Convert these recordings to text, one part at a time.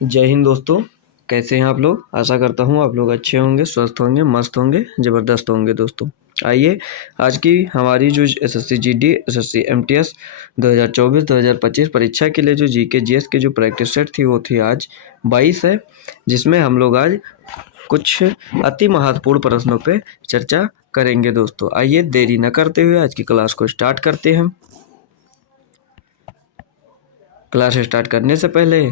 जय हिंद दोस्तों। कैसे हैं आप लोग? आशा करता हूँ आप लोग अच्छे होंगे, स्वस्थ होंगे, मस्त होंगे, ज़बरदस्त होंगे दोस्तों। आइए आज की हमारी जो एसएससी जीडी, एसएससी एमटीएस 2024-2025 परीक्षा के लिए जो जीके जीएस की जो प्रैक्टिस सेट थी वो थी आज 22 है, जिसमें हम लोग आज कुछ अति महत्वपूर्ण प्रश्नों पे चर्चा करेंगे दोस्तों। आइए देरी न करते हुए आज की क्लास को स्टार्ट करते हैं। क्लास स्टार्ट करने से पहले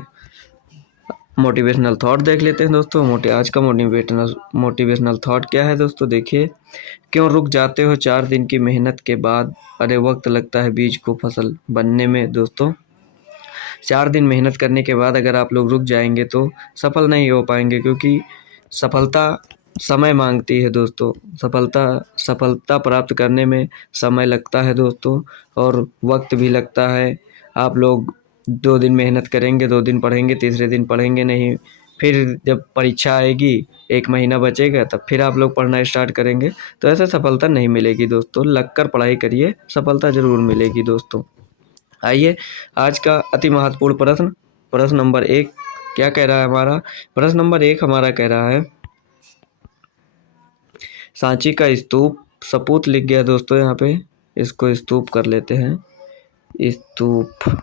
मोटिवेशनल थॉट देख लेते हैं दोस्तों। आज का मोटिवेशनल थॉट क्या है दोस्तों? देखिए, क्यों रुक जाते हो 4 दिन की मेहनत के बाद? अरे वक्त लगता है बीज को फसल बनने में दोस्तों। 4 दिन मेहनत करने के बाद अगर आप लोग रुक जाएंगे तो सफल नहीं हो पाएंगे, क्योंकि सफलता समय मांगती है दोस्तों। सफलता प्राप्त करने में समय लगता है दोस्तों, और वक्त भी लगता है। आप लोग 2 दिन मेहनत करेंगे, 2 दिन पढ़ेंगे, तीसरे दिन पढ़ेंगे नहीं। फिर जब परीक्षा आएगी, 1 महीना बचेगा, तब फिर आप लोग पढ़ना स्टार्ट करेंगे, तो ऐसे सफलता नहीं मिलेगी दोस्तों। लगकर पढ़ाई करिए, सफलता ज़रूर मिलेगी दोस्तों। आइए आज का अति महत्वपूर्ण प्रश्न नंबर 1 क्या कह रहा है हमारा? प्रश्न नंबर 1 हमारा कह रहा है, सांची का स्तूप सपूत लिख गया दोस्तों। यहाँ पे इसको स्तूप कर लेते हैं। स्तूप।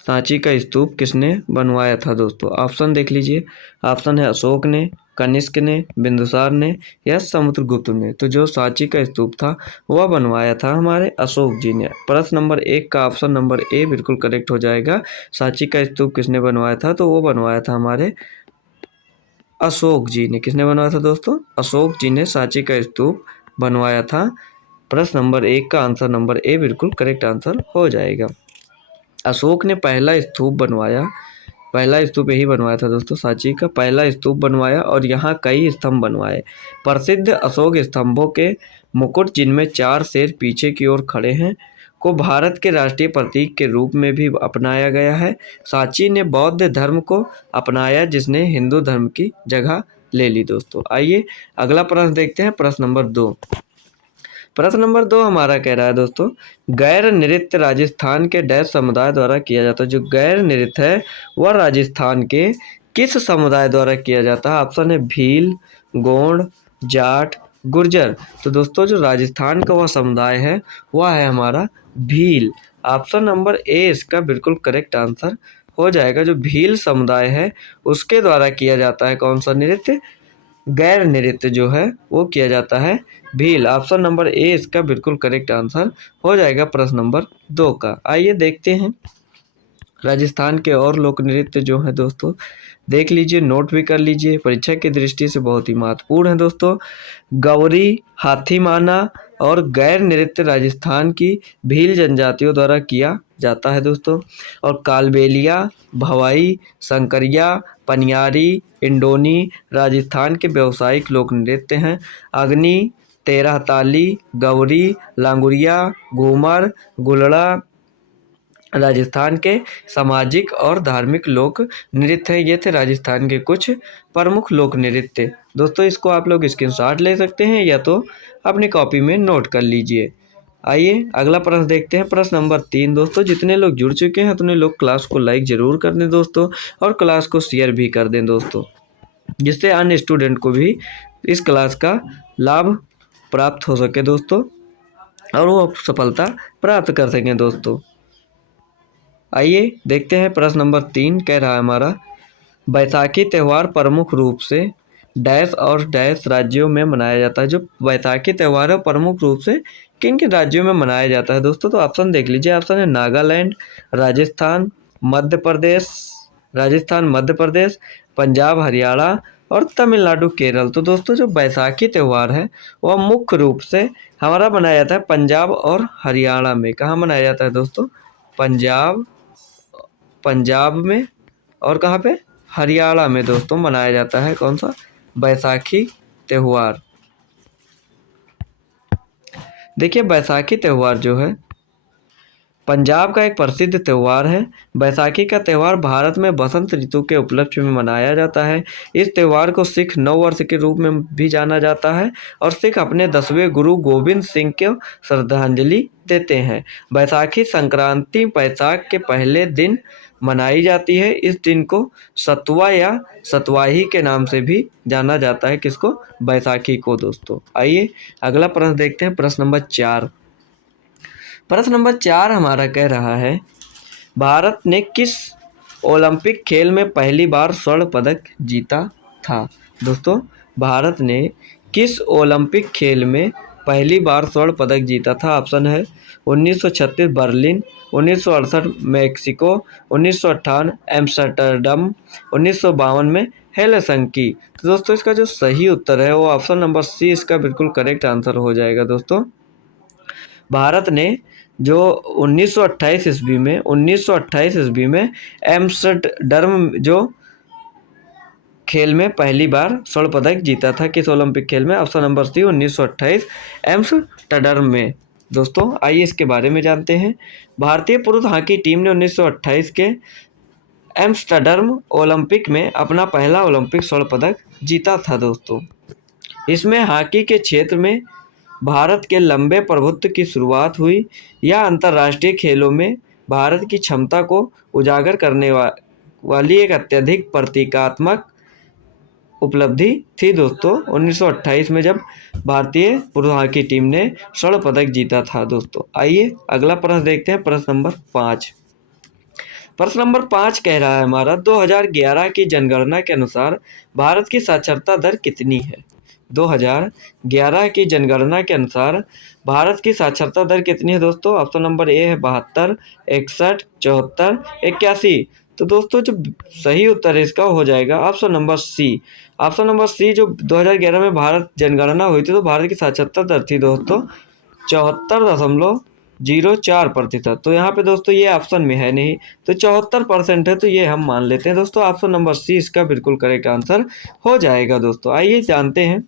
सांची का स्तूप किसने बनवाया था दोस्तों? ऑप्शन देख लीजिए। ऑप्शन है अशोक ने, कनिष्क ने, बिंदुसार ने या समुद्रगुप्त ने। तो जो सांची का स्तूप था वह बनवाया था हमारे अशोक जी ने। प्रश्न नंबर 1 का ऑप्शन नंबर ए बिल्कुल करेक्ट हो जाएगा। सांची का स्तूप किसने बनवाया था? तो वो बनवाया था हमारे अशोक जी ने। किसने बनवाया था दोस्तों? अशोक जी ने सांची का स्तूप बनवाया था। प्रश्न नंबर 1 का आंसर नंबर ए बिल्कुल करेक्ट आंसर हो जाएगा। अशोक ने पहला स्तूप यही बनवाया था दोस्तों। सांची का पहला स्तूप बनवाया और यहाँ कई स्तंभ बनवाए। प्रसिद्ध अशोक स्तंभों के मुकुट, जिनमें 4 शेर पीछे की ओर खड़े हैं, को भारत के राष्ट्रीय प्रतीक के रूप में भी अपनाया गया है। सांची ने बौद्ध धर्म को अपनाया, जिसने हिंदू धर्म की जगह ले ली दोस्तों। आइए अगला प्रश्न देखते हैं। प्रश्न नंबर 2 हमारा कह रहा है दोस्तों, गैर नृत्य राजस्थान के डैश समुदाय द्वारा किया जाता है। जो गैर नृत्य है वह राजस्थान के किस समुदाय द्वारा किया जाता है? ऑप्शन है भील, गोंड, जाट, गुर्जर। तो दोस्तों जो राजस्थान का वह समुदाय है वह है हमारा भील। ऑप्शन नंबर ए इसका बिल्कुल करेक्ट आंसर हो जाएगा। जो भील समुदाय है उसके द्वारा किया जाता है कौन सा नृत्य? गैर नृत्य जो है वो किया जाता है भील। ऑप्शन नंबर ए इसका बिल्कुल करेक्ट आंसर हो जाएगा प्रश्न नंबर 2 का। आइए देखते हैं राजस्थान के और लोक नृत्य जो है दोस्तों, देख लीजिए, नोट भी कर लीजिए, परीक्षा की दृष्टि से बहुत ही महत्वपूर्ण है दोस्तों। गौरी, हाथीमाना और गैर नृत्य राजस्थान की भील जनजातियों द्वारा किया जाता है दोस्तों। और कालबेलिया, भवाई, शंकरिया, पनियारी, इंडोनी राजस्थान के व्यावसायिक लोक नृत्य हैं। अग्नि, तेरह ताली, गौरी, लांगुरिया, घूमर, गुलड़ा राजस्थान के सामाजिक और धार्मिक लोक नृत्य हैं। ये थे राजस्थान के कुछ प्रमुख लोक नृत्य दोस्तों। इसको आप लोग स्क्रीनशॉट ले सकते हैं या तो अपनी कॉपी में नोट कर लीजिए। आइए अगला प्रश्न देखते हैं। प्रश्न नंबर 3 दोस्तों, जितने लोग जुड़ चुके हैं उतने लोग क्लास को लाइक जरूर कर दें दोस्तों, और क्लास को शेयर भी कर दें दोस्तों, जिससे अन्य स्टूडेंट को भी इस क्लास का लाभ प्राप्त हो सके दोस्तों, और वो सफलता प्राप्त कर सकें दोस्तों। आइए देखते हैं। प्रश्न नंबर 3 कह रहा है हमारा, बैसाखी त्यौहार प्रमुख रूप से डैश और डैश राज्यों में मनाया जाता है। जो बैसाखी त्यौहार है प्रमुख रूप से किन किन राज्यों में मनाया जाता है दोस्तों? तो ऑप्शन देख लीजिए। ऑप्शन है नागालैंड, राजस्थान, मध्य प्रदेश, पंजाब, हरियाणा और तमिलनाडु, केरल। तो दोस्तों जो बैसाखी त्यौहार है वह मुख्य रूप से हमारा मनाया जाता है पंजाब और हरियाणा में। कहाँ मनाया जाता है दोस्तों? पंजाब में, और कहाँ पे? हरियाणा में दोस्तों मनाया जाता है कौन सा? बैसाखी त्यौहार। देखिए बैसाखी त्यौहार जो है पंजाब का एक प्रसिद्ध त्यौहार है। बैसाखी का त्यौहार भारत में बसंत ऋतु के उपलक्ष्य में मनाया जाता है। इस त्यौहार को सिख नव वर्ष के रूप में भी जाना जाता है और सिख अपने 10वें गुरु गोबिंद सिंह को श्रद्धांजलि देते हैं। बैसाखी संक्रांति बैसाख के पहले दिन मनाई जाती है। इस दिन को सतुआ या सतवाही के नाम से भी जाना जाता है। किसको? बैसाखी को दोस्तों। आइए अगला प्रश्न देखते हैं, प्रश्न नंबर 4। प्रश्न नंबर 4 हमारा कह रहा है, भारत ने किस ओलंपिक खेल में पहली बार स्वर्ण पदक जीता था? दोस्तों, भारत ने किस ओलंपिक खेल में पहली बार स्वर्ण पदक जीता था? ऑप्शन है 1936 बर्लिन, 1968 मैक्सिको, 1958 एम्स्टर्डम, 1952 में हेलसिंकी। तो दोस्तों इसका जो सही उत्तर है वो ऑप्शन नंबर सी इसका बिल्कुल करेक्ट आंसर हो जाएगा। दोस्तों, भारत ने जो 1928 ईस्वी में एम्स्टर्डम जो खेल में पहली बार स्वर्ण पदक जीता था। किस ओलंपिक खेल में? ऑप्शन नंबर सी 1928 एम्स्टर्डम में। दोस्तों आइए इसके बारे में जानते हैं। भारतीय पुरुष हॉकी टीम ने 1928 के एम्स्टर्डम ओलंपिक में अपना पहला ओलंपिक स्वर्ण पदक जीता था। दोस्तों, इसमें हॉकी के क्षेत्र में भारत के लंबे प्रभुत्व की शुरुआत हुई। यह अंतर्राष्ट्रीय खेलों में भारत की क्षमता को उजागर करने वाली एक अत्यधिक प्रतीकात्मक उपलब्धि थी। दोस्तों, 1928 में जब भारतीय पुरुष हॉकी टीम ने स्वर्ण पदक जीता था। दोस्तों आइए अगला प्रश्न देखते हैं, प्रश्न नंबर 5। प्रश्न नंबर 5 कह रहा है हमारा, 2011 की जनगणना के अनुसार भारत की साक्षरता दर कितनी है? 2011 की जनगणना के अनुसार भारत की साक्षरता दर कितनी है? दोस्तों, ऑप्शन नंबर ए है 72, 61, 74, 81। तो दोस्तों जो सही उत्तर है इसका हो जाएगा option number C. Option number C, जो 2011 में भारत जनगणना हुई थी तो भारत की साक्षरता दर थी दोस्तों 74.04%। तो यहाँ पे दोस्तों ये ऑप्शन में है नहीं, तो 74% है, तो ये हम मान लेते हैं। दोस्तों ऑप्शन नंबर सी इसका बिल्कुल करेक्ट आंसर हो जाएगा। दोस्तों आइए जानते हैं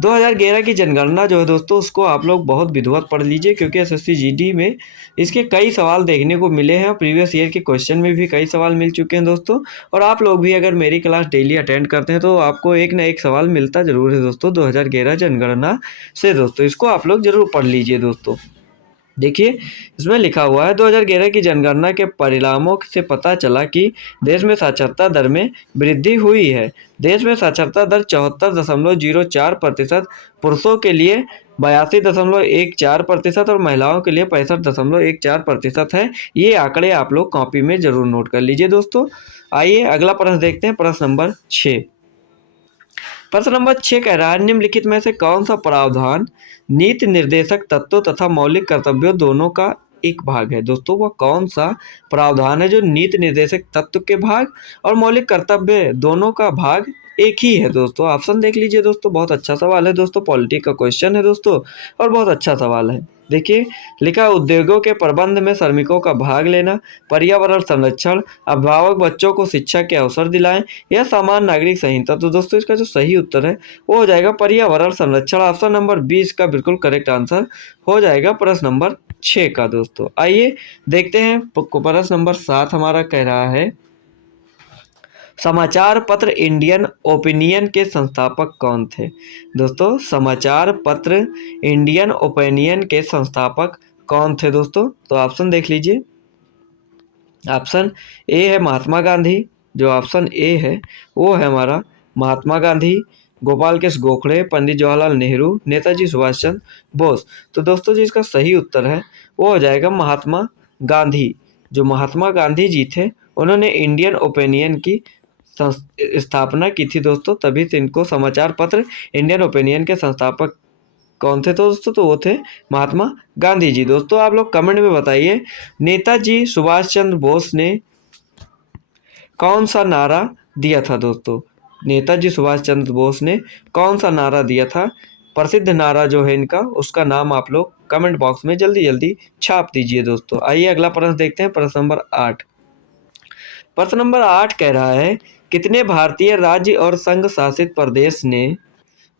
2011 की जनगणना जो है दोस्तों उसको आप लोग बहुत विधिवत पढ़ लीजिए, क्योंकि एसएससी जीडी में इसके कई सवाल देखने को मिले हैं और प्रीवियस ईयर के क्वेश्चन में भी कई सवाल मिल चुके हैं दोस्तों। और आप लोग भी अगर मेरी क्लास डेली अटेंड करते हैं तो आपको एक ना एक सवाल मिलता जरूर है दोस्तों 2011 जनगणना से। दोस्तों इसको आप लोग जरूर पढ़ लीजिए। दोस्तों देखिए इसमें लिखा हुआ है 2011 की जनगणना के परिणामों से पता चला कि देश में साक्षरता दर में वृद्धि हुई है। देश में साक्षरता दर 74.04%, पुरुषों के लिए 82.14% और महिलाओं के लिए 65.14% है। ये आंकड़े आप लोग कॉपी में जरूर नोट कर लीजिए। दोस्तों आइए अगला प्रश्न देखते हैं, प्रश्न नंबर 6। प्रश्न नंबर 6 कह रहा है, निम्नलिखित में से कौन सा प्रावधान नीति निर्देशक तत्वों तथा मौलिक कर्तव्यों दोनों का एक भाग है? दोस्तों वह कौन सा प्रावधान है जो नीति निर्देशक तत्व के भाग और मौलिक कर्तव्य दोनों का भाग एक ही है? दोस्तों ऑप्शन देख लीजिए। दोस्तों बहुत अच्छा सवाल है दोस्तों, पॉलिटी का क्वेश्चन है दोस्तों और बहुत अच्छा सवाल है। देखिए लिखा, उद्योगों के प्रबंध में श्रमिकों का भाग लेना, पर्यावरण संरक्षण, अभिभावक बच्चों को शिक्षा के अवसर दिलाएं, यह सामान्य नागरिक संहिता। तो दोस्तों इसका जो सही उत्तर है वो हो जाएगा पर्यावरण संरक्षण। ऑप्शन नंबर 20 का बिल्कुल करेक्ट आंसर हो जाएगा प्रश्न नंबर 6 का। दोस्तों आइए देखते हैं प्रश्न नंबर 7 हमारा कह रहा है, समाचार पत्र इंडियन ओपिनियन के संस्थापक कौन थे? दोस्तों समाचार पत्र इंडियन ओपिनियन के संस्थापक कौन थे? दोस्तों तो ऑप्शन देख लीजिए। ऑप्शन ए है महात्मा गांधी, जो ऑप्शन ए है वो है हमारा महात्मा गांधी, गोपाल कृष्ण गोखले, पंडित जवाहरलाल नेहरू, नेताजी सुभाष चंद्र बोस। तो दोस्तों जी इसका सही उत्तर है वो हो जाएगा महात्मा गांधी। जो महात्मा गांधी जी थे उन्होंने इंडियन ओपिनियन की स्थापना की थी दोस्तों, तभी से इनको समाचार पत्र इंडियन ओपिनियन के संस्थापक कौन थे? तो दोस्तों तो वो थे महात्मा गांधी जी। दोस्तों आप लोग कमेंट में बताइए नेताजी सुभाष चंद्र बोस ने कौन सा नारा दिया था? दोस्तों नेताजी सुभाष चंद्र बोस ने कौन सा नारा दिया था? प्रसिद्ध नारा जो है इनका उसका नाम आप लोग कमेंट बॉक्स में जल्दी जल्दी छाप दीजिए। दोस्तों आइए अगला प्रश्न देखते हैं, प्रश्न नंबर 8। प्रश्न नंबर 8 कह रहा है, कितने भारतीय राज्य और संघ शासित प्रदेश ने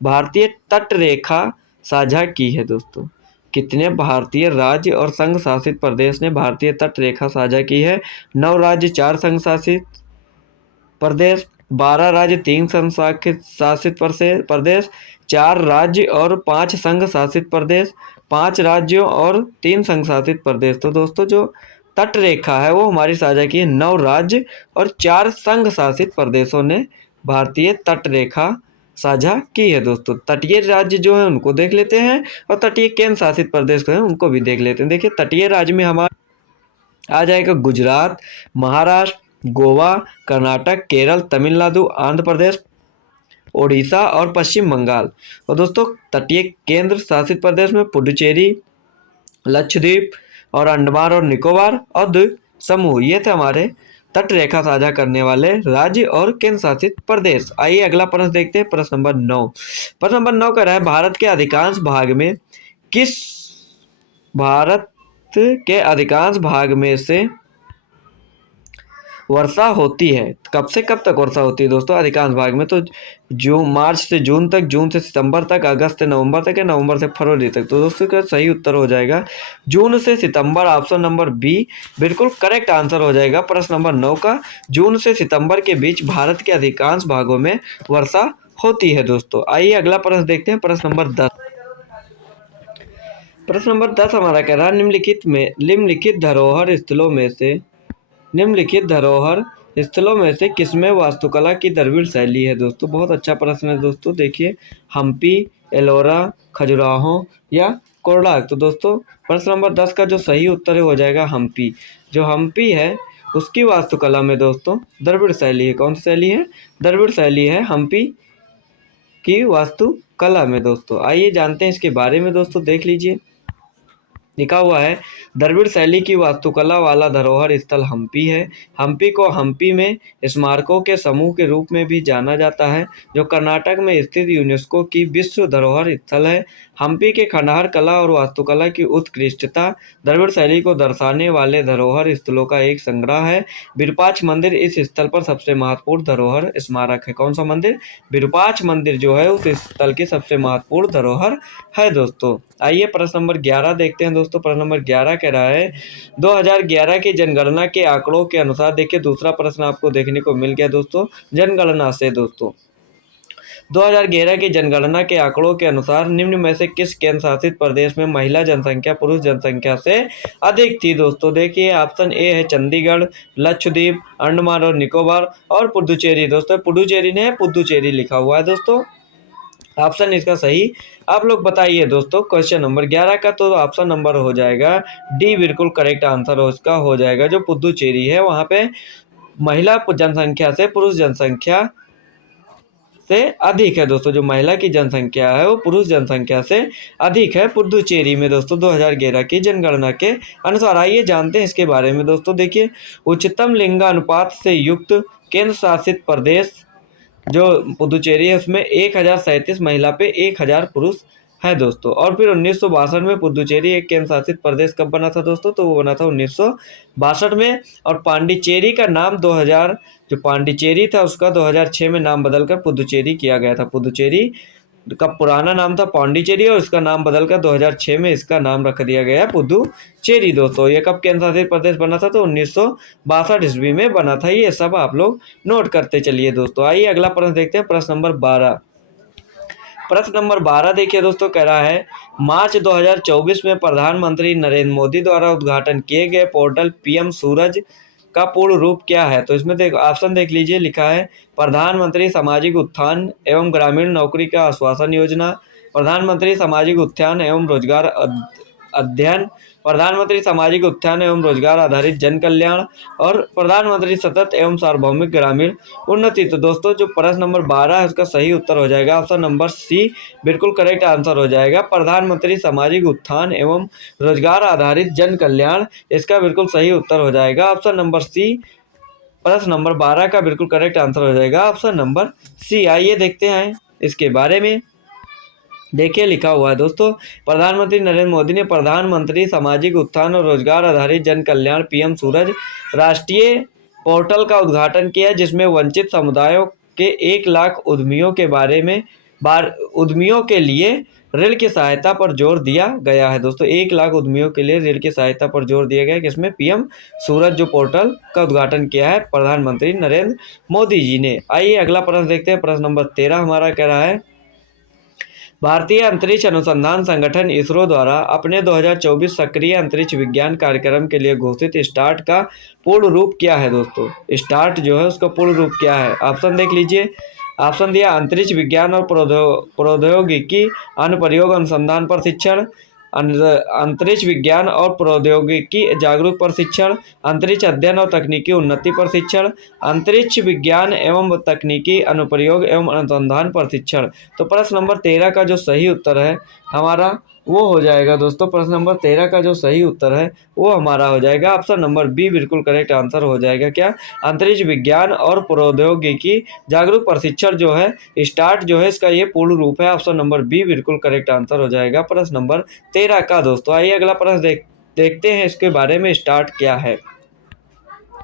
भारतीय तट रेखा साझा की है? दोस्तों कितने भारतीय राज्य और संघ शासित प्रदेश ने भारतीय तट रेखा साझा की है? 9 राज्य, 4 संघ शासित प्रदेश, 12 राज्य, 3 संघ शासित प्रदेश, 4 राज्य और 5 संघ शासित प्रदेश, 5 राज्यों और 3 संघ शासित प्रदेश। तो दोस्तों जो तट रेखा है वो हमारी साझा की है 9 राज्य और 4 संघ शासित प्रदेशों ने भारतीय तट रेखा साझा की है। दोस्तों तटीय राज्य जो है उनको देख लेते हैं और तटीय केंद्र शासित प्रदेश जो है उनको भी देख लेते हैं। देखिए तटीय राज्य में हमारा आ जाएगा गुजरात, महाराष्ट्र, गोवा, कर्नाटक, केरल, तमिलनाडु, आंध्र प्रदेश, ओडिशा और पश्चिम बंगाल। और दोस्तों तटीय केंद्र शासित प्रदेश में पुडुचेरी, लक्षद्वीप और अंडमान और निकोबार और द्वीप समूह, ये थे हमारे तट रेखा साझा करने वाले राज्य और केंद्र शासित प्रदेश। आइए अगला प्रश्न देखते हैं, प्रश्न नंबर 9। प्रश्न नंबर 9 कह रहा है भारत के अधिकांश भाग में से वर्षा होती है। कब से कब तक वर्षा होती है दोस्तों अधिकांश भाग में? तो मार्च से जून तक, जून से सितंबर तक, अगस्त से नवंबर तक या नवंबर से फरवरी तक। तो दोस्तों का सही उत्तर हो जाएगा जून से सितंबर, ऑप्शन नंबर बी बिल्कुल करेक्ट आंसर हो जाएगा प्रश्न नंबर 9 का। जून से सितंबर के बीच भारत के अधिकांश भागों में वर्षा होती है। दोस्तों आइए अगला प्रश्न देखते हैं, प्रश्न नंबर 10। प्रश्न नंबर 10 हमारा कह रहा है निम्नलिखित धरोहर स्थलों में से किसमें वास्तुकला की द्रविड़ शैली है? दोस्तों बहुत अच्छा प्रश्न है। दोस्तों देखिए हम्पी, एलोरा, खजुराहो या कोणार्क। तो दोस्तों प्रश्न नंबर 10 का जो सही उत्तर हो जाएगा हम्पी। जो हम्पी है उसकी वास्तुकला में दोस्तों द्रविड़ शैली है। कौन सी शैली है? द्रविड़ शैली है हम्पी की वास्तुकला में। दोस्तों आइए जानते हैं इसके बारे में। दोस्तों देख लीजिए लिखा हुआ है द्रविड़ शैली की वास्तुकला वाला धरोहर स्थल हम्पी है। हम्पी को हम्पी में स्मारकों के समूह के रूप में भी जाना जाता है, जो कर्नाटक में स्थित यूनेस्को की विश्व धरोहर स्थल है। हम्पी के खंडहर कला और वास्तुकला की उत्कृष्टता द्रविड़ शैली को दर्शाने वाले धरोहर स्थलों का एक संग्रह है। विरूपाक्ष मंदिर इस स्थल पर सबसे महत्वपूर्ण धरोहर स्मारक है। कौन सा मंदिर? विरूपाक्ष मंदिर जो है उस स्थल की सबसे महत्वपूर्ण धरोहर है। दोस्तों आइए प्रश्न नंबर 11 देखते हैं। दोस्तों प्रश्न नंबर 11 कह रहा है 2011 की जनगणना के आंकड़ों के अनुसार, देखिए दूसरा प्रश्न आपको देखने को मिल गया दोस्तों जनगणना से। दोस्तों 2011 की जनगणना के आंकड़ों के अनुसार निम्न में से किस केंद्र शासित प्रदेश में महिला जनसंख्या पुरुष जनसंख्या से अधिक थी? दोस्तों देखिए ऑप्शन ए है चंडीगढ़, लक्षद्वीप, अंडमान और निकोबार और पुडुचेरी। दोस्तों पुडुचेरी ने पुडुचेरी लिखा हुआ है। दोस्तों ऑप्शन इसका सही आप लोग बताइए। दोस्तों क्वेश्चन नंबर 11 का तो ऑप्शन नंबर हो जाएगा डी बिल्कुल करेक्ट आंसर उसका हो जाएगा। जो पुडुचेरी है वहां पे महिला जनसंख्या से पुरुष जनसंख्या से अधिक है। दोस्तों जो महिला की जनसंख्या है वो पुरुष जनसंख्या से अधिक है पुडुचेरी में। दोस्तों 2011 की जनगणना के अनुसार आइए जानते हैं इसके बारे में। दोस्तों देखिए उच्चतम लिंगानुपात से युक्त केंद्र शासित प्रदेश जो पुडुचेरी है उसमें 1037 महिला पे 1000 पुरुष है। दोस्तों और फिर 1962 में पुडुचेरी एक केंद्र शासित प्रदेश कब बना था? दोस्तों तो वो बना था 1962 में। और पांडिचेरी का नाम 2000 जो पांडिचेरी था उसका 2006 में नाम बदलकर पुडुचेरी किया गया था। पुडुचेरी का पुराना नाम था पांडिचेरी और इसका नाम बदलकर 2006 में इसका नाम रख दिया गया पुडुचेरी। दोस्तों ये कब केंद्र शासित प्रदेश बना था? तो 1962 ईस्वी में बना था। ये सब आप लोग नोट करते चलिए। दोस्तों आइए अगला प्रश्न देखते हैं, प्रश्न नंबर 12। प्रश्न नंबर 12 देखिए दोस्तों कह रहा है मार्च 2024 में प्रधानमंत्री नरेंद्र मोदी द्वारा उद्घाटन किए गए पोर्टल पीएम सूरज का पूर्ण रूप क्या है? तो इसमें ऑप्शन देख लीजिए लिखा है प्रधानमंत्री सामाजिक उत्थान एवं ग्रामीण नौकरी का आश्वासन योजना, प्रधानमंत्री सामाजिक उत्थान एवं रोजगार अध्ययन, प्रधानमंत्री सामाजिक उत्थान एवं रोजगार आधारित जन कल्याण और प्रधानमंत्री सतत एवं सार्वभौमिक ग्रामीण उन्नति। तो दोस्तों जो प्रश्न नंबर 12 है उसका सही उत्तर हो जाएगा ऑप्शन नंबर सी बिल्कुल करेक्ट आंसर हो जाएगा प्रधानमंत्री सामाजिक उत्थान एवं रोजगार आधारित जन कल्याण। इसका बिल्कुल सही उत्तर हो जाएगा ऑप्शन नंबर सी। प्रश्न नंबर 12 का बिल्कुल करेक्ट आंसर हो जाएगा ऑप्शन नंबर सी। आइए देखते हैं इसके बारे में। देखिए लिखा हुआ है दोस्तों प्रधानमंत्री नरेंद्र मोदी ने प्रधानमंत्री सामाजिक उत्थान और रोजगार आधारित जन कल्याण पीएम सूरज राष्ट्रीय पोर्टल का उद्घाटन किया, जिसमें वंचित समुदायों के 1 लाख उद्यमियों के लिए ऋण की सहायता पर जोर दिया गया है दोस्तों। 1 लाख उद्यमियों के लिए ऋण की सहायता पर जोर दिया गया है, किसमें? पीएम सूरज जो पोर्टल का उद्घाटन किया है प्रधानमंत्री नरेंद्र मोदी जी ने। आइए अगला प्रश्न देखते हैं। प्रश्न नंबर 13 हमारा कह रहा है, भारतीय अंतरिक्ष अनुसंधान संगठन इसरो द्वारा अपने 2024 सक्रिय अंतरिक्ष विज्ञान कार्यक्रम के लिए घोषित स्टार्ट का पूर्ण रूप क्या है दोस्तों? स्टार्ट जो है उसका पूर्ण रूप क्या है? ऑप्शन देख लीजिए। ऑप्शन दिया अंतरिक्ष विज्ञान और प्रौद्योगिकी अनुप्रयोग अनुसंधान प्रशिक्षण, अंतरिक्ष विज्ञान और प्रौद्योगिकी जागरूक प्रशिक्षण, अंतरिक्ष अध्ययन और तकनीकी उन्नति प्रशिक्षण, अंतरिक्ष विज्ञान एवं तकनीकी अनुप्रयोग एवं अनुसंधान प्रशिक्षण। तो प्रश्न नंबर 13 का जो सही उत्तर है हमारा वो हो जाएगा दोस्तों, प्रश्न नंबर 13 का जो सही उत्तर है वो हमारा हो जाएगा ऑप्शन नंबर बी, बिल्कुल करेक्ट आंसर हो जाएगा क्या? अंतरिक्ष विज्ञान और प्रौद्योगिकी जागरूक प्रशिक्षण जो है स्टार्ट जो है इसका ये पूर्ण रूप है। ऑप्शन नंबर बी बिल्कुल करेक्ट आंसर हो जाएगा प्रश्न नंबर 13 का दोस्तों। आइए अगला प्रश्न देखते हैं इसके बारे में, स्टार्ट क्या है।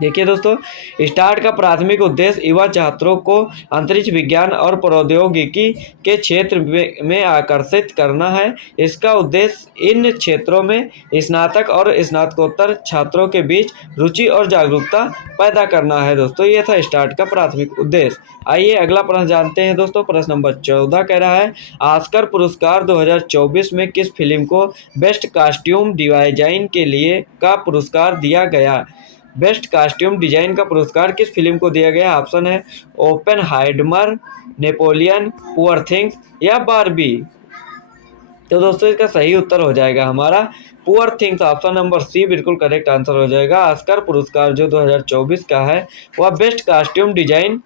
देखिए दोस्तों, स्टार्ट का प्राथमिक उद्देश्य युवा छात्रों को अंतरिक्ष विज्ञान और प्रौद्योगिकी के क्षेत्र में आकर्षित करना है। इसका उद्देश्य इन क्षेत्रों में स्नातक और स्नातकोत्तर छात्रों के बीच रुचि और जागरूकता पैदा करना है दोस्तों। ये था स्टार्ट का प्राथमिक उद्देश्य। आइए अगला प्रश्न जानते हैं दोस्तों। प्रश्न नंबर 14 कह रहा है, ऑस्कर पुरस्कार 2024 में किस फिल्म को बेस्ट कॉस्ट्यूम डिजाइन के लिए का पुरस्कार दिया गया? बेस्ट कॉस्ट्यूम डिजाइन का पुरस्कार किस फिल्म को दिया गया? ऑप्शन है ओपेनहाइमर, नेपोलियन, पुअर थिंग्स या बारबी। तो दोस्तों इसका सही उत्तर हो जाएगा हमारा poor things, option number C बिल्कुल करेक्ट आंसर हो जाएगा। ऑस्कर पुरस्कार जो 2024 का है वह best costume design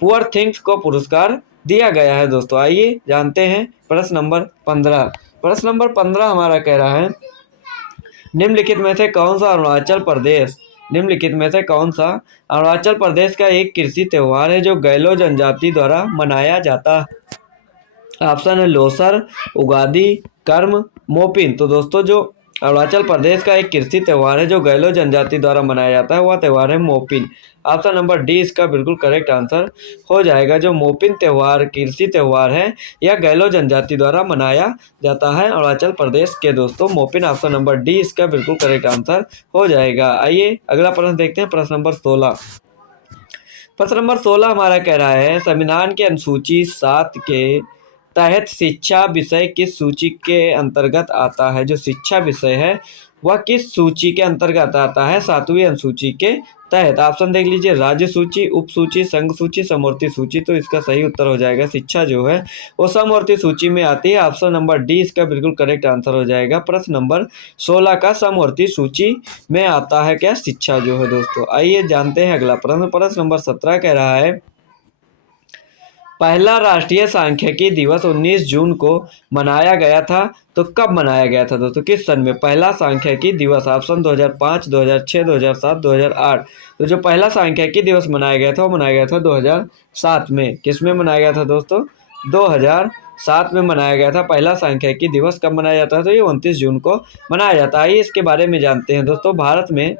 poor things को पुरस्कार दिया गया है दोस्तों। आइए जानते हैं प्रश्न नंबर 15। प्रश्न नंबर 15 हमारा कह रहा है, निम्नलिखित में से कौन सा अरुणाचल प्रदेश का एक कृषि त्योहार है जो गैलो जनजाति द्वारा मनाया जाता है? ऑप्शन है लोसर, उगादी, कर्म, मोपिन। तो दोस्तों जो अरुणाचल प्रदेश का एक कृषि त्योहार है जो गैलो जनजाति द्वारा मनाया जाता है वह त्योहार है मोपिन। ऑप्शन नंबर डी इसका बिल्कुल करेक्ट आंसर हो जाएगा। जो मोपिन त्योहार कृषि त्योहार है यह गैलो जनजाति द्वारा मनाया जाता है अरुणाचल प्रदेश के दोस्तों। मोपिन ऑप्शन नंबर डी इसका बिल्कुल करेक्ट आंसर हो जाएगा। आइए अगला प्रश्न देखते हैं। प्रश्न नंबर 16। प्रश्न नंबर 16 हमारा कह रहा है, संविधान के अनुसूची 7 के तहत शिक्षा विषय किस सूची के अंतर्गत आता है? जो शिक्षा विषय है वह किस सूची के अंतर्गत आता है? 7वीं अनुसूची के तहत। ऑप्शन देख लीजिए, राज्य सूची, उप सूची, संघ सूची, समवर्ती सूची। तो इसका सही उत्तर हो जाएगा शिक्षा जो है वो समवर्ती सूची में आती है। ऑप्शन नंबर डी इसका बिल्कुल करेक्ट आंसर हो जाएगा। प्रश्न नंबर 16 का समवर्ती सूची में आता है क्या? शिक्षा जो है दोस्तों। आइए जानते हैं अगला प्रश्न। प्रश्न नंबर 17 कह रहा है, पहला राष्ट्रीय सांख्यिकी दिवस 19 जून को मनाया गया था। तो कब मनाया गया था दोस्तों, किस सन में? पहला सांख्यिकी दिवस ऑप्शन 2005, 2006, 2007, 2008। तो जो पहला सांख्यिकी दिवस मनाया गया था वो मनाया गया था 2007 में। किस में मनाया गया था दोस्तों? 2007 में मनाया गया था। पहला सांख्यिकी दिवस कब मनाया जाता है? तो ये 29 जून को मनाया जाता है। इसके बारे में जानते हैं दोस्तों। भारत में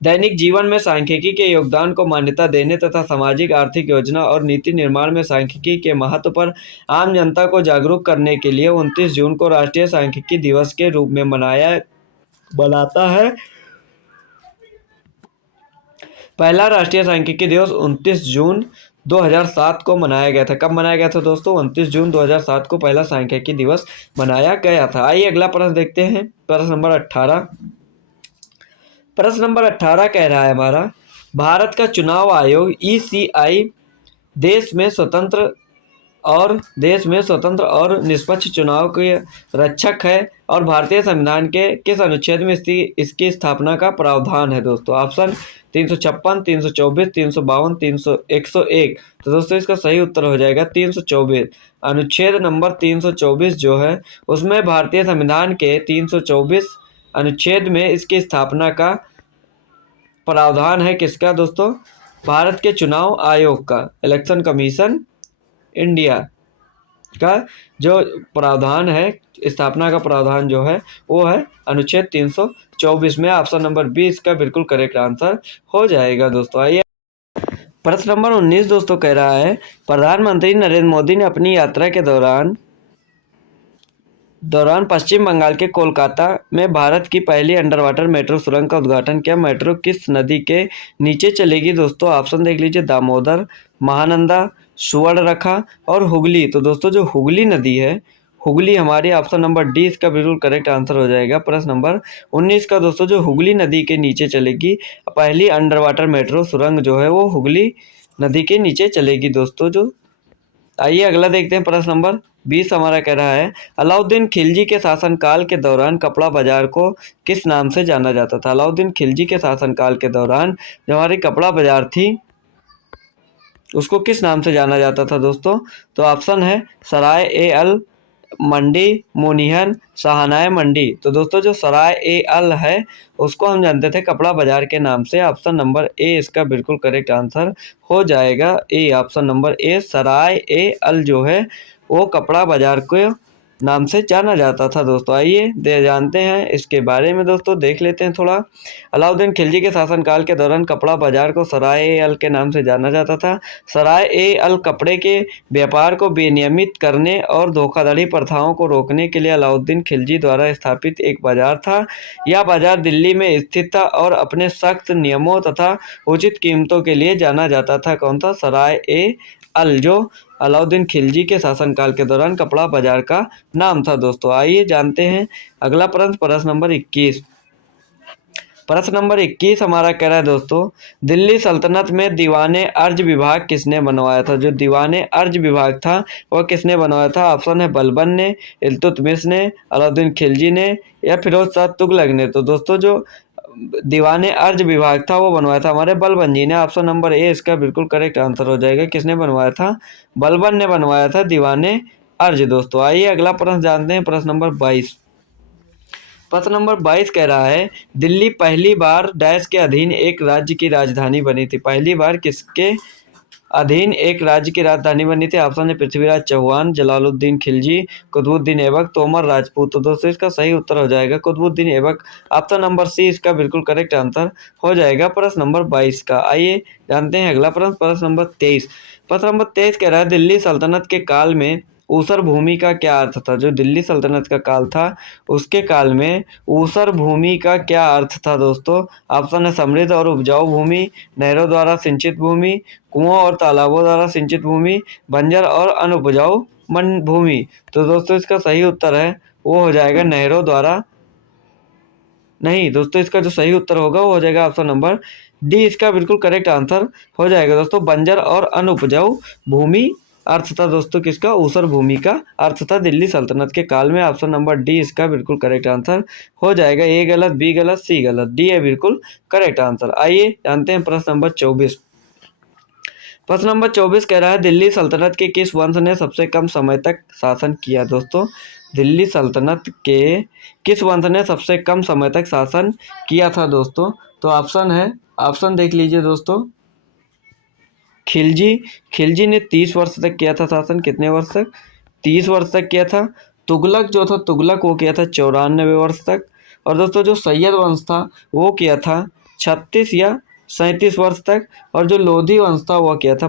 दैनिक जीवन में सांख्यिकी के योगदान को मान्यता देने तथा सामाजिक आर्थिक योजना और नीति निर्माण में सांख्यिकी के महत्व पर आम जनता को जागरूक करने के लिए 29 जून को राष्ट्रीय सांख्यिकी दिवस के रूप में मनाता है। पहला राष्ट्रीय सांख्यिकी दिवस 29 जून 2007 को मनाया गया था। कब मनाया गया था दोस्तों? 29 जून 2007 को पहला सांख्यिकी दिवस मनाया गया था। आइए अगला प्रश्न देखते हैं। प्रश्न नंबर 18। प्रश्न नंबर 18 कह रहा है हमारा, भारत का चुनाव आयोग ECI देश में स्वतंत्र और निष्पक्ष चुनाव के रक्षक है और भारतीय संविधान के किस अनुच्छेद में इसकी स्थापना का प्रावधान है दोस्तों? ऑप्शन 356, 324, 352, 101। तो दोस्तों इसका सही उत्तर हो जाएगा 324। अनुच्छेद नंबर 324 जो है उसमें भारतीय संविधान के 324 अनुच्छेद में इसकी स्थापना का प्रावधान है। किसका दोस्तों? भारत के चुनाव आयोग का, इलेक्शन कमीशन इंडिया का जो प्रावधान है, स्थापना का प्रावधान जो है वो है अनुच्छेद 324 में। ऑप्शन नंबर बी इसका बिल्कुल करेक्ट आंसर हो जाएगा दोस्तों। आइए प्रश्न नंबर 19 दोस्तों कह रहा है, प्रधानमंत्री नरेंद्र मोदी ने अपनी यात्रा के दौरान दौरान पश्चिम बंगाल के कोलकाता में भारत की पहली अंडर वाटर मेट्रो सुरंग का उद्घाटन किया। मेट्रो किस नदी के नीचे चलेगी दोस्तों? ऑप्शन देख लीजिए, दामोदर, महानंदा, सुवर्णरेखा और हुगली। तो दोस्तों जो हुगली नदी है, हुगली हमारी ऑप्शन नंबर डी इसका बिल्कुल करेक्ट आंसर हो जाएगा। प्रश्न नंबर 19 का दोस्तों जो हुगली नदी के नीचे चलेगी पहली अंडर वाटर मेट्रो सुरंग जो है वो हुगली नदी के नीचे चलेगी दोस्तों। जो आइए अगला देखते हैं। प्रश्न नंबर 20 हमारा कह रहा है, अलाउद्दीन खिलजी के शासनकाल के दौरान कपड़ा बाजार को किस नाम से जाना जाता था? अलाउद्दीन खिलजी के शासनकाल के दौरान जो हमारी कपड़ा बाजार थी उसको किस नाम से जाना जाता था दोस्तों? तो ऑप्शन है सराय ए अल मंडी, मोनिहन, शाहनाय मंडी। तो दोस्तों जो सराय ए अल है उसको हम जानते थे कपड़ा बाजार के नाम से। ऑप्शन नंबर ए इसका बिल्कुल करेक्ट आंसर हो जाएगा। ए, ऑप्शन नंबर ए सराय ए अल जो है वो कपड़ा बाजार के नाम से जाना जाता था दोस्तों। आइए जानते हैं इसके बारे में दोस्तों, देख लेते हैं थोड़ा। अलाउद्दीन खिलजी के शासनकाल के दौरान कपड़ा बाजार को सराय ए अल के नाम से जाना जाता था। सराय ए अल कपड़े के व्यापार को विनियमित करने और धोखाधड़ी प्रथाओं को रोकने के लिए अलाउद्दीन खिलजी द्वारा स्थापित एक बाजार था। यह बाजार दिल्ली में स्थित था और अपने सख्त नियमों तथा उचित कीमतों के लिए जाना जाता था। कौन था? सराय ए अल, जो अलाउद्दीन खिलजी के शासनकाल के दौरान कपड़ा बाजार का नाम था दोस्तों। आइए जानते हैं अगला प्रश्न, प्रश्न नंबर 21। प्रश्न नंबर 21 हमारा कह रहा है दोस्तों, दिल्ली सल्तनत में दीवाने अर्ज विभाग किसने बनवाया था? जो दीवाने अर्ज विभाग था वह किसने बनवाया था? ऑप्शन है बलबन ने, इल्तुतमिश ने, अलाउद्दीन खिलजी ने या फिरोज शाह तुगलक ने। तो दोस्तों जो दीवाने अर्ज विभाग था वो बनवाया था हमारे बलबन जी ने। ऑप्शन नंबर ए इसका बिल्कुल करेक्ट आंसर हो जाएगा। किसने बनवाया था? बलबन ने बनवाया था दीवाने अर्ज दोस्तों। आइए अगला प्रश्न जानते हैं, प्रश्न नंबर 22। प्रश्न नंबर 22 कह रहा है, दिल्ली पहली बार डैश के अधीन एक राज्य की राजधानी बनी थी? पहली बार किसके अधीन एक राज्य की राजधानी बनी थी? ऑप्शन है पृथ्वीराज चौहान, जलालुद्दीन खिलजी, कुतुबुद्दीन ऐबक, तोमर राजपूत। तो दोस्तों इसका सही उत्तर हो जाएगा Qutubuddin Aibak. Option number C इसका बिल्कुल करेक्ट आंसर हो जाएगा प्रश्न नंबर 22 का। आइए जानते हैं अगला प्रश्न, प्रश्न नंबर 23। प्रश्न नंबर 23 कह रहा है, दिल्ली सल्तनत के काल में ऊसर भूमि का क्या अर्थ था? जो दिल्ली सल्तनत का काल था उसके काल में ऊसर भूमि का क्या अर्थ था दोस्तों? ऑप्शन है समृद्ध और उपजाऊ भूमि, नहरों द्वारा सिंचित भूमि, कुओं और तालाबों द्वारा सिंचित भूमि, बंजर और अनुपजाऊ भूमि। तो दोस्तों इसका सही उत्तर है वो हो जाएगा नहरों द्वारा, नहीं दोस्तों इसका जो सही उत्तर होगा वो हो जाएगा ऑप्शन नंबर डी, इसका बिल्कुल करेक्ट आंसर हो जाएगा दोस्तों। बंजर और अनुपजाऊ भूमि अर्थ था दोस्तों किसका? ऊसर भूमि का अर्थ था दिल्ली सल्तनत के काल में। ऑप्शन नंबर डी इसका बिल्कुल करेक्ट आंसर हो जाएगा। ए गलत, बी गलत, सी गलत, डी है बिल्कुल करेक्ट आंसर। आइए जानते हैं प्रश्न नंबर 24। प्रश्न नंबर 24 कह रहा है, दिल्ली सल्तनत के किस वंश ने सबसे कम समय तक शासन किया? दोस्तों दिल्ली सल्तनत के किस वंश ने सबसे कम समय तक शासन किया था दोस्तों? तो ऑप्शन है, ऑप्शन देख लीजिए दोस्तों, खिलजी, खिलजी ने 30 वर्ष तक किया था शासन। कितने वर्ष तक? 30 वर्ष तक किया था। तुगलक जो था, तुगलक वो किया था 94 वर्ष तक। और दोस्तों जो सैयद वंश था वो किया था 36 या 37 वर्ष तक। और जो लोधी वंश था वो किया था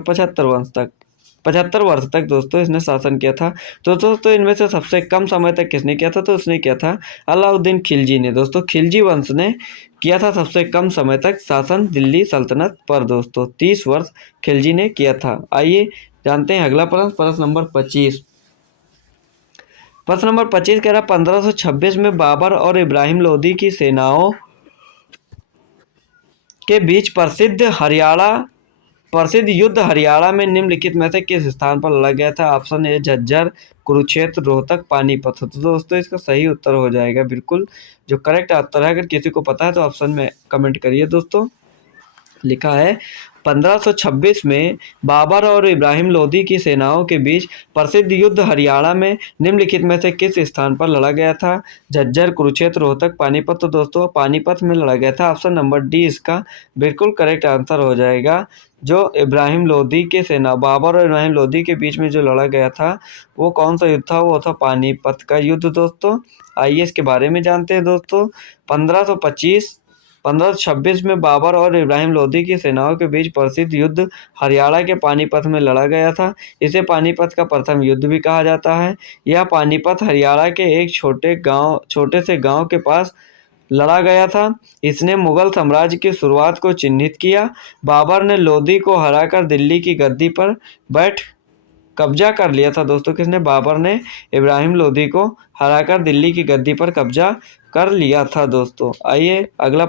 75 वर्ष तक दोस्तों इसने शासन किया था। तो दोस्तों इनमें से सबसे कम समय तक किसने किया था? तो उसने किया था अलाउद्दीन खिलजी ने दोस्तों। खिलजी वंश ने किया था सबसे कम समय तक शासन दिल्ली सल्तनत पर दोस्तों, 30 वर्ष खिलजी ने किया था। आइए जानते हैं अगला प्रश्न, प्रश्न नंबर 25। प्रश्न नंबर 25 कह रहा है, 1526 में बाबर और इब्राहिम लोदी की सेनाओं के बीच प्रसिद्ध युद्ध हरियाणा में निम्नलिखित में से किस स्थान पर लड़ा गया था? Option A Jhajjar, Kurukshetra, Rohtak, Panipat. तो दोस्तों इसका सही उत्तर हो जाएगा बिल्कुल जो करेक्ट उत्तर है। अगर किसी को पता है तो ऑप्शन में कमेंट करिए दोस्तों। लिखा है 1526 में बाबर और इब्राहिम लोदी की सेनाओं के बीच प्रसिद्ध युद्ध हरियाणा में निम्नलिखित में से किस स्थान पर लड़ा गया था? झज्जर, कुरुक्षेत्र, रोहतक, पानीपत। तो दोस्तों पानीपत में लड़ा गया था। ऑप्शन नंबर डी इसका बिल्कुल करेक्ट आंसर हो जाएगा। जो इब्राहिम लोदी के सेना, बाबर और इब्राहिम लोदी के बीच में जो लड़ा गया था वो कौन सा युद्ध था? वो था पानीपत का युद्ध दोस्तों। आइए इसके बारे में जानते हैं दोस्तों। 1525 1526 में बाबर और इब्राहिम लोदी की सेनाओं के बीच प्रसिद्ध युद्ध हरियाणा के पानीपत में लड़ा गया था। इसे पानीपत का प्रथम युद्ध भी कहा जाता है। यह पानीपत हरियाणा के एक छोटे से गांव के पास लड़ा गया था। इसने मुगल साम्राज्य की शुरुआत को चिन्हित किया। बाबर ने लोदी को हराकर दिल्ली की गद्दी पर बैठ कब्जा कर लिया था दोस्तों। किसने? बाबर ने इब्राहिम लोदी को हराकर दिल्ली की गद्दी पर कब्जा कर लिया था दोस्तों। आइए अगला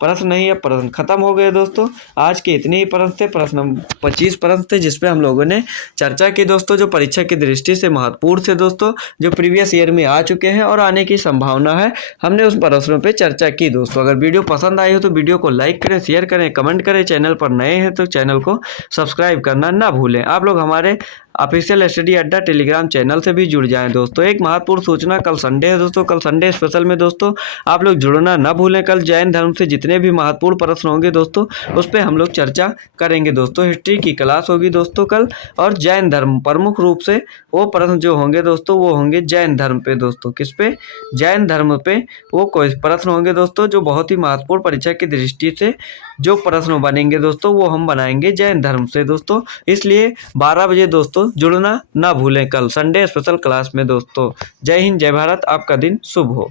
प्रश्न नहीं है, प्रश्न खत्म हो गए दोस्तों। आज के इतने ही प्रश्न थे, प्रश्न 25 प्रश्न थे जिसपे हम लोगों ने चर्चा की दोस्तों, जो परीक्षा की दृष्टि से महत्वपूर्ण थे दोस्तों, जो प्रीवियस ईयर में आ चुके हैं और आने की संभावना है। हमने उस प्रश्नों पे चर्चा की दोस्तों। अगर वीडियो पसंद आई हो तो वीडियो को लाइक करें, शेयर करें, कमेंट करें। चैनल पर नए हैं तो चैनल को सब्सक्राइब करना ना भूलें। आप लोग हमारे ऑफिशियल स्टडी अड्डा टेलीग्राम चैनल से भी जुड़ जाएं दोस्तों। एक महत्वपूर्ण सूचना, कल संडे है दोस्तों, कल संडे स्पेशल में दोस्तों आप लोग जुड़ना ना भूलें। कल जैन धर्म से जितने भी महत्वपूर्ण प्रश्न होंगे दोस्तों उस पर हम लोग चर्चा करेंगे दोस्तों। हिस्ट्री की क्लास होगी दोस्तों कल, और जैन धर्म प्रमुख रूप से वो प्रश्न जो होंगे दोस्तों वो होंगे जैन धर्म पे दोस्तों। किस पे? जैन धर्म पे वो कोई प्रश्न होंगे दोस्तों जो बहुत ही महत्वपूर्ण परीक्षा की दृष्टि से जो प्रश्न बनेंगे दोस्तों वो हम बनाएंगे जैन धर्म से दोस्तों। इसलिए 12 बजे दोस्तों जुड़ना ना भूलें कल संडे स्पेशल क्लास में दोस्तों। जय हिंद, जय भारत, आपका दिन शुभ हो।